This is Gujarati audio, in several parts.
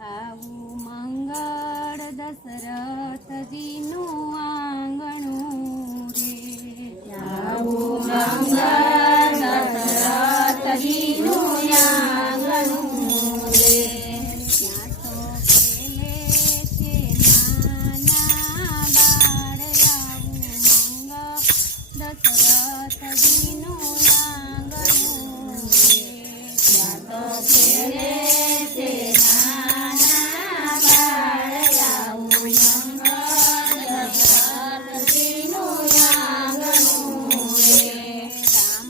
આવું મંગળ દશરથજીનું આંગણું રે. આવું મંગળ દશરથજીનું આંગણું રે. ત્યાં તો ખેલે છે નાના બાળ. આવું મંગળ દશરથજીનું આંગણું રે. ત્યાં તો ખેલે છે નાના બાળ. આવું મંગળ દશરથજીનું આંગણું રે. રામ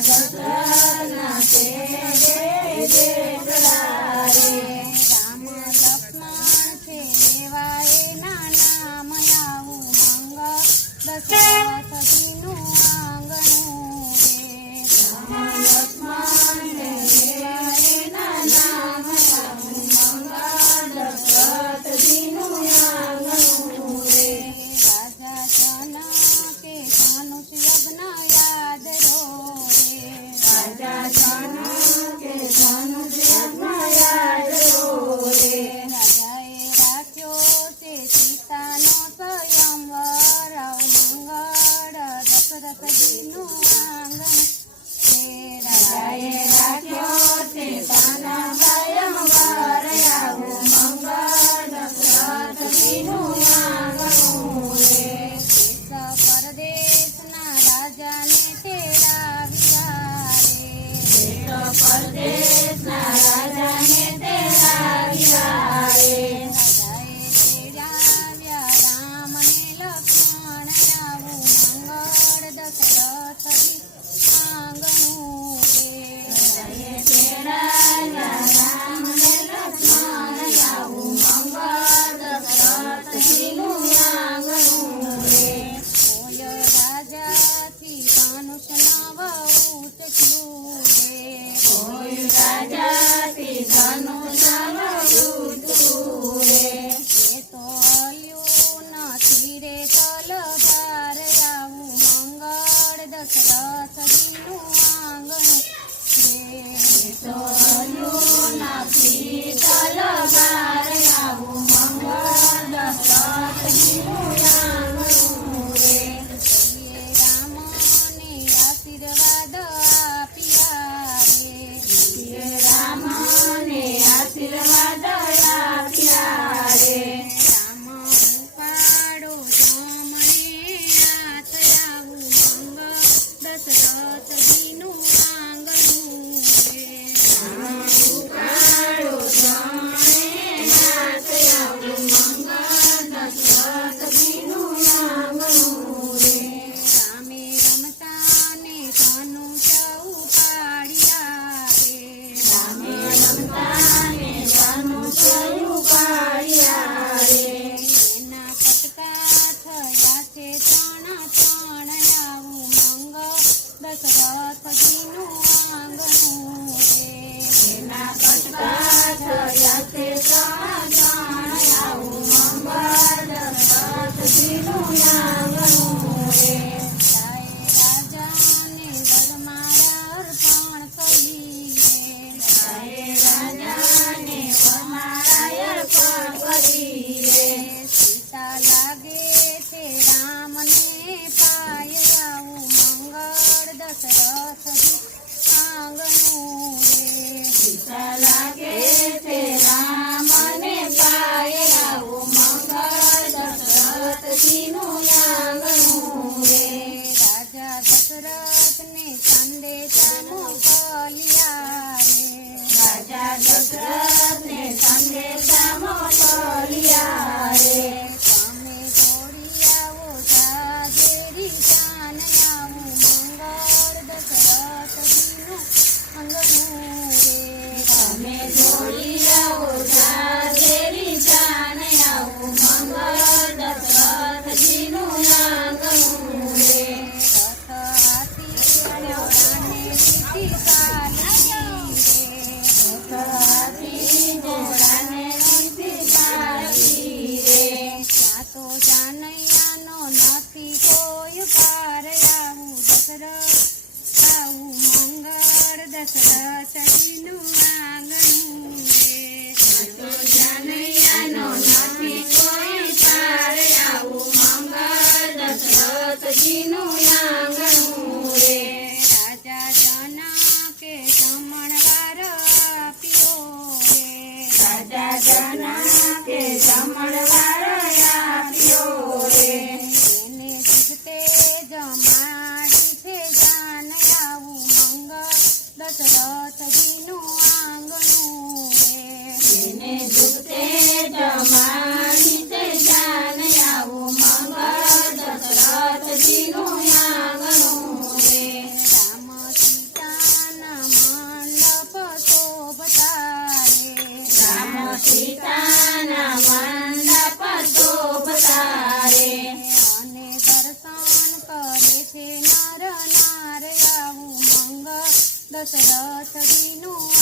દશરથના તેડે જેઠડા રે રામ લક્ષ્મણ છે લેવા એના નામ આવું મંગળ દશરથજીનું આંગણું રે રામ લક્ષ્મણ ને લેવા એના નામ આવું મંગળ દશરથજીનું આંગણું રે રાજા જનકે ધનુષ યજ્ઞ યાદ રો રે રાજા જનકે ધનુષ યજ્ઞ યાદ રો રે રાજાએ રાખ્યો છે સીતાનો સ્વયંવર મંગળ દશરથજીનું આંગણ રે રાજાએ રાખ્યો છે તાના સ્વયંવર આવું મંગળ દશરથજીનું આંગણું રે દેશ પરદેશના રાજાને તેડાવ્યા રે દેશ પરદેશના રાજાને તેડાવ્યા રે રાજાએ તેડાવ્યા રામને લક્ષ્મણ આવું મંગળ દશરથજી આંગણું રે રાજાએ તેડાવ્યા રામને લક્ષ્મણ આવું મંગળ દશરથજીનું આંગણું રે કોઈ રાજાથી ધનુષ નવ ઉચક્યું રે કોઈ રાજાથી ધનુષ ઉઠ્યું રે એ તો અલ્યું નથી રે તલવાર આવું મંગળ દશરથજીનું આંગણું રે તો હલ્યું નથી તલવાર આવું મંગળ દશરથજીનું આંગણું રે એ રામને આશીર્વાદ આપ્યા રે એ રામને આશીર્વાદ આપ્યા રે રામ ઉપાડો જમણે હાથ આવું મંગળ દશરથજીનું આંગણું રે ઉપાડો જમણે હાથ આવું મંગળ દશરથજીનું આંગણું રે રામે રમતા ને ધનુષ ઉપાડ્યા રે રામે રમતા ને ધનુષ ઉપાડ્યા રે એના પટકા થયા છે ત્રણ ત્રણ આવું મંગળ દશરથજીનું આંગણું રે એના કટકા થયા છે ત્રણ ત્રણ આવું મંગળ દશરથજીનું આંગણું રે રાજાને વરમાળા અર્પણ કરી રે રાજાને વરમાળા અર્પણ કરી રે સીતા લાગે છે રામને પાય આવું મંગળ દશરથજી આંગણું રે સીતા લાગે છે રામને પાયે આવું મંગળ દશરથજીનું આંગણું રે રાજા દશરથને સંદેશા મોકલ્યા રે રાજા દશરથને સંદેશા મોકલ્યા રે તમે જોડી આવો જાગેરી જાન આવું મંગળ દશરથજીનું આંગણું રે તમે જોડી આવો જાગેરી જાન આવું મંગળ દશરથજીનું આંગણું રે રથ હાથી ઘોડાને લીધી કાલી રે હાથી ઘોડાને લીધી કાઢી રે ત્યાં તો જાનૈયાનો નથી કોઈ પાર આવું દશરથ આવું મંગળ દશરથજીનું આંગણું રે તો જાનૈયાનો નથી કોઈ પાર આવું મંગળ દશરથજીનું આંગણું રે રાજા જનકે જમણવાર આપ્યો રે રાજા જનકે જમણવાર આપ્યો રે એને જીતતે જમાડી છે જાન આવું મંગળ દશરથજીનું આંગણું રે એને દુખતે જમાડી તે જાન આવું મંગળ દશરથજીનું આંગણું રે રામ સીતા દશરથજીનું